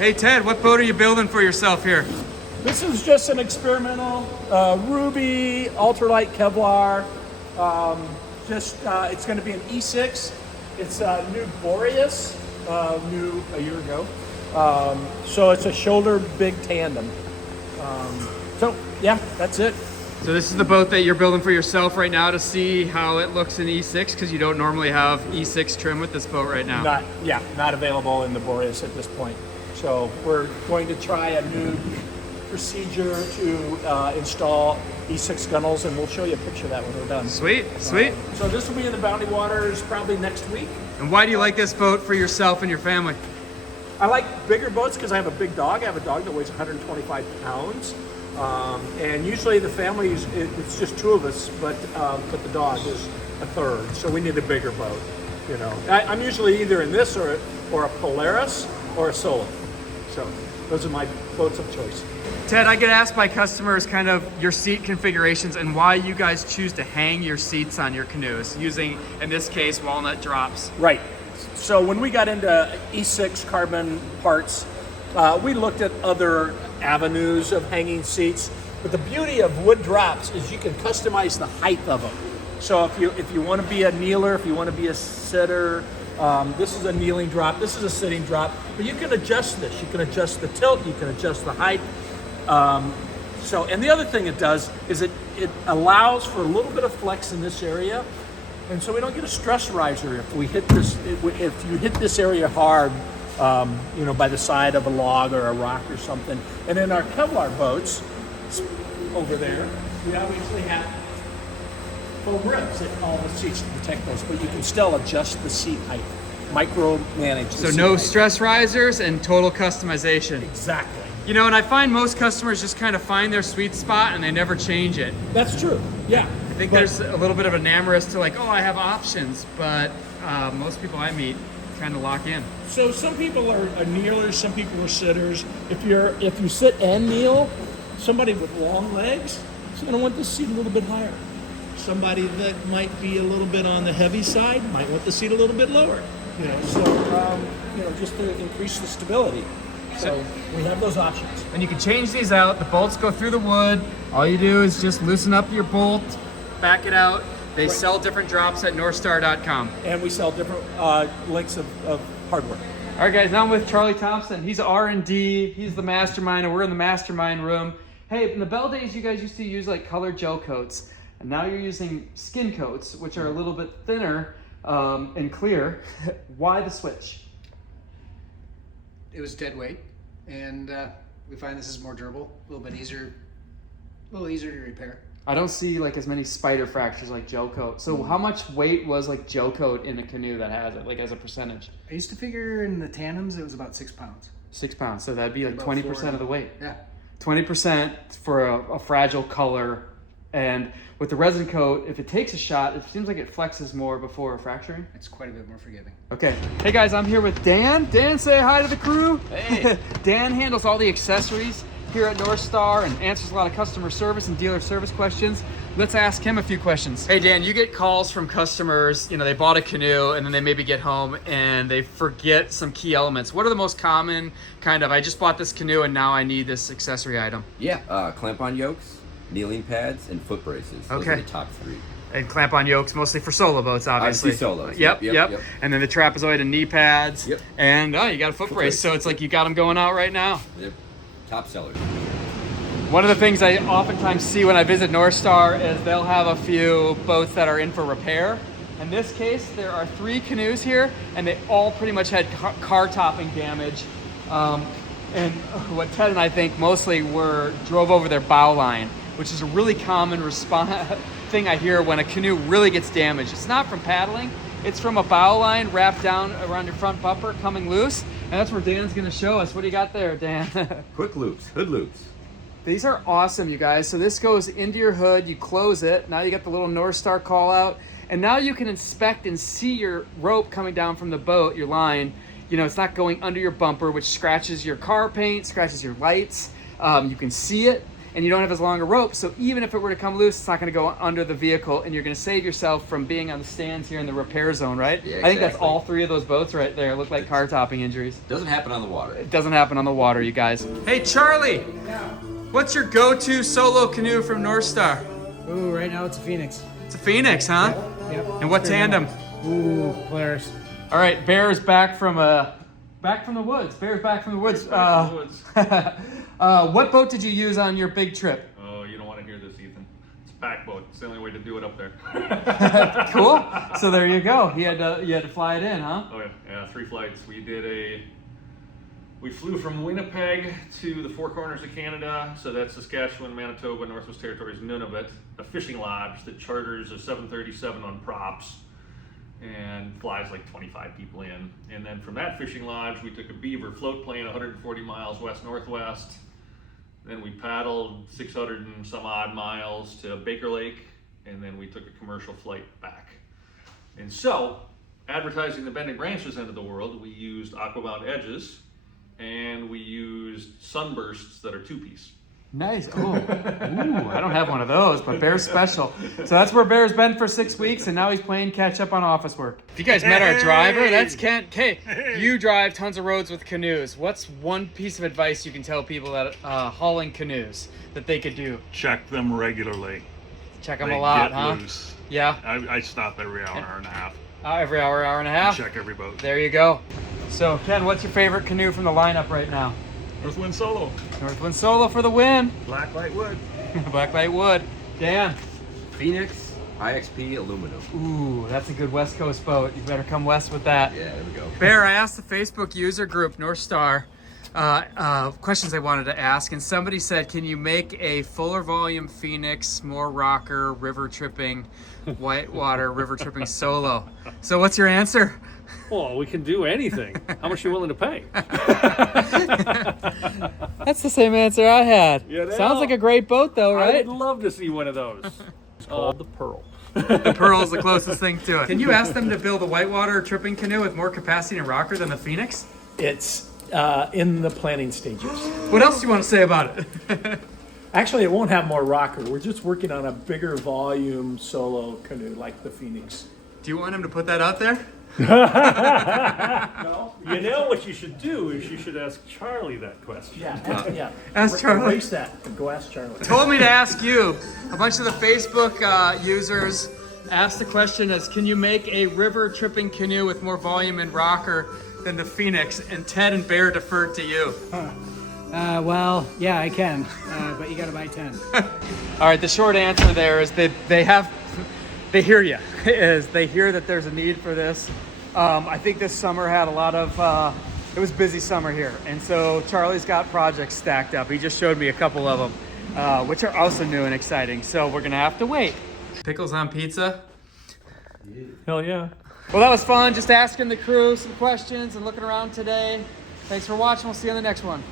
Hey Ted, what boat are you building for yourself here? This is just an experimental ruby ultralight Kevlar. It's going to be an E6. It's a new Boreas, new a year ago. So it's a shoulder big tandem. So yeah, that's it. So this is the boat that you're building for yourself right now to see how it looks in E6, because you don't normally have E6 trim with this boat right now. Not available in the Boreas at this point. So we're going to try a new procedure to install E6 gunnels, and we'll show you a picture of that when we're done. Sweet. So this will be in the Bounty Waters probably next week. And why do you like this boat for yourself and your family? I like bigger boats because I have a big dog. I have a dog that weighs 125 pounds. And usually the family, it's just two of us, but the dog is a third. So we need a bigger boat, you know. I'm usually either in this or a Polaris or a Solo. So those are my boats of choice. Ted, I get asked by customers kind of your seat configurations and why you guys choose to hang your seats on your canoes using, in this case, walnut drops. Right. So when we got into E6 carbon parts, we looked at other avenues of hanging seats, but the beauty of wood drops is you can customize the height of them. So if you want to be a kneeler, if you want to be a sitter, this is a kneeling drop, this is a sitting drop, but you can adjust this. You can adjust the tilt, you can adjust the height. And the other thing it does is it allows for a little bit of flex in this area, and so we don't get a stress riser if we hit this. If you hit this area hard, by the side of a log or a rock or something. And in our Kevlar boats, over there, we obviously have foam ribs that all the seats to protect those, but you can still adjust the seat height, micromanage. So no stress risers and total customization. Exactly. You know, and I find most customers just kind of find their sweet spot and they never change it. That's true, yeah. I think there's a little bit of an amorous to like, oh, I have options, but most people I meet kind of lock in. So some people are kneelers, some people are sitters. If you sit and kneel, somebody with long legs is going to want the seat a little bit higher. Somebody that might be a little bit on the heavy side might want the seat a little bit lower. Just to increase the stability. So we have those options. And you can change these out. The bolts go through the wood. All you do is just loosen up your bolt, back it out. They sell different drops at Northstar.com. And we sell different lengths of hardware. All right, guys, now I'm with Charlie Thompson. He's R&D, he's the mastermind, and we're in the mastermind room. Hey, in the Bell days, you guys used to use like colored gel coats, and now you're using skin coats, which are a little bit thinner and clear. Why the switch? It was dead weight, and we find this is more durable, a little easier to repair. I don't see like as many spider fractures like gel coat. So how much weight was like gel coat in a canoe that has it, like as a percentage? I used to figure in the tandems it was about 6 pounds. 6 pounds, so that'd be like 20% of the weight. Yeah. 20% for a fragile color. And with the resin coat, if it takes a shot, it seems like it flexes more before fracturing. It's quite a bit more forgiving. Okay. Hey guys, I'm here with Dan. Dan, say hi to the crew. Hey. Dan handles all the accessories here at Northstar and answers a lot of customer service and dealer service questions. Let's ask him a few questions. Hey Dan, you get calls from customers, they bought a canoe and then they maybe get home and they forget some key elements. What are the most common I just bought this canoe and now I need this accessory item? Yeah, clamp-on yokes, kneeling pads, and foot braces. Those are the top three. And clamp-on yokes, mostly for solo boats, obviously. Solos. Yep. And then the trapezoid and knee pads. Yep. And you got a foot brace, so it's like you got them going out right now. They're top sellers. One of the things I oftentimes see when I visit Northstar is they'll have a few boats that are in for repair. In this case, there are 3 canoes here, and they all pretty much had car topping damage. And what Ted and I think mostly drove over their bow line, which is a really common thing I hear when a canoe really gets damaged. It's not from paddling, it's from a bow line wrapped down around your front bumper coming loose. And that's where Dan's gonna show us. What do you got there, Dan? Quick loops, hood loops. These are awesome, you guys. So this goes into your hood, you close it. Now you got the little Northstar call out. And now you can inspect and see your rope coming down from the boat, your line. It's not going under your bumper, which scratches your car paint, scratches your lights. You can see it. and you don't have as long a rope. So even if it were to come loose, it's not going to go under the vehicle, and you're going to save yourself from being on the stands here in the repair zone, right? Yeah, I think that's exactly. all 3 of those boats right there. Look like car topping injuries. Doesn't happen on the water. It doesn't happen on the water, you guys. Hey, Charlie, what's your go-to solo canoe from Northstar? Ooh, right now it's a Phoenix. It's a Phoenix, huh? Yep. And what tandem? Ooh, Polaris. All right, Bear's back from the woods. Bear's back from the woods. What boat did you use on your big trip? Oh, you don't want to hear this, Ethan. It's a pack boat. It's the only way to do it up there. Cool. So there you go. You had to fly it in, huh? Oh yeah, 3 flights. We flew from Winnipeg to the Four Corners of Canada, so that's Saskatchewan, Manitoba, Northwest Territories, Nunavut, a fishing lodge that charters a 737 on props and flies like 25 people in. And then from that fishing lodge, we took a Beaver float plane 140 miles west-northwest. Then we paddled 600 and some odd miles to Baker Lake, and then we took a commercial flight back. And so, advertising the Bending Branches end of the world, we used Aquabound edges, and we used sunbursts that are 2-piece. Nice. Oh, ooh, I don't have one of those, but Bear's special. So that's where Bear's been for 6 weeks, and now he's playing catch up on office work. If you guys met our driver, that's Kent. Hey, you drive tons of roads with canoes. What's one piece of advice you can tell people that hauling canoes that they could do? Check them regularly. Check them They a lot, get huh? loose. Yeah. I stop every hour and a half. Every hour and a half. Check every boat. There you go. So Ken, what's your favorite canoe from the lineup right now? Northwind Solo. Northwind Solo for the win. Black light wood. Blacklight wood. Dan. Phoenix IXP aluminum. Ooh, that's a good West Coast boat. You better come west with that. Yeah, there we go. Bear, I asked the Facebook user group, Northstar, questions I wanted to ask, and somebody said, can you make a fuller volume Phoenix, more rocker, river tripping, whitewater, river tripping solo? So what's your answer? Well, we can do anything. How much are you willing to pay? That's the same answer I had. You know? Sounds like a great boat though, I right? would love to see one of those. It's called the Pearl. The Pearl is the closest thing to it. Can you ask them to build a whitewater tripping canoe with more capacity and rocker than the Phoenix? It's in the planning stages. What else do you want to say about it? Actually, it won't have more rocker. We're just working on a bigger volume solo canoe like the Phoenix. Do you want him to put that out there? No? You know what you should do is you should ask Charlie that question. Yeah. Ask Charlie. Erase that and go ask Charlie. Told me to ask you. A bunch of the Facebook users asked the question as, can you make a river tripping canoe with more volume and rocker than the Phoenix? And Ted and Bear deferred to you. Well, yeah, I can, but you gotta buy 10. All right, the short answer there is they hear you. Is they hear that there's a need for this. I think this summer had a lot of, it was busy summer here. And so Charlie's got projects stacked up. He just showed me a couple of them, which are also new and exciting. So we're gonna have to wait. Pickles on pizza. Hell yeah. Well, that was fun, just asking the crew some questions and looking around today. Thanks for watching. We'll see you on the next one.